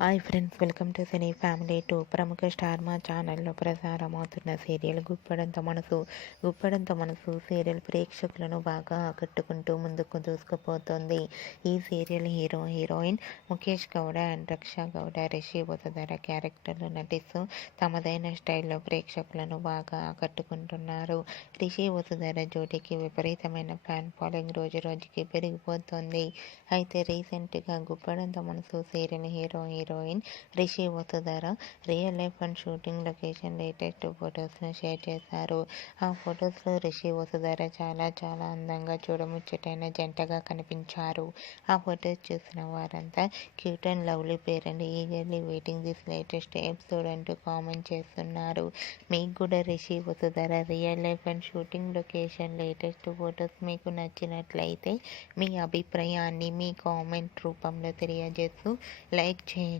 Hi friends welcome to cine family two. ప్రముఖ star Maa ఛానల్లో ప్రసారం అవుతున్న సీరియల్ గుప్పడంతో మనసు గుప్పడంతో మనసు సీరియల్ ప్రేక్షకులను బాగా ఆకట్టుకుంటూ ముందుకు దూసుకుపోతుంది. ఈ serial hero heroine Mukesh Gowda and Raksha Gowda Rishi బుధధర క్యారెక్టర్లు నటిస్తూ తమదైన స్టైల్లో ప్రేక్షకులను బాగా ఆకట్టుకుంటున్నారు. రిషి బుధధర జోడీకి విపరీతమైన ఫ్యాన్ ఫాలోయింగ్ రోజు రోజుకి పెరిగిపోతుంది. అయితే రీసెంట్గా గుప్పడంతో మనసు serial hero heroine Rishi Vasudhara real life and shooting location latest ఫొటోస్ను share చేశారు. ఆ ఫొటోస్లో రిషి వసుధర చాలా చాలా అందంగా చూడముచ్చటైన జంటగా కనిపించారు. ఆ ఫొటోస్ చూసిన వారంతా cute and lovely pair and eagerly waiting this latest episode అంటూ కామెంట్ చేస్తున్నారు. మీకు కూడా Rishi Vasudhara real life and shooting location latest photos మీకు నచ్చినట్లయితే మీ అభిప్రాయాన్ని మీ కామెంట్ రూపంలో తెలియజేస్తూ లైక్ చేయండి.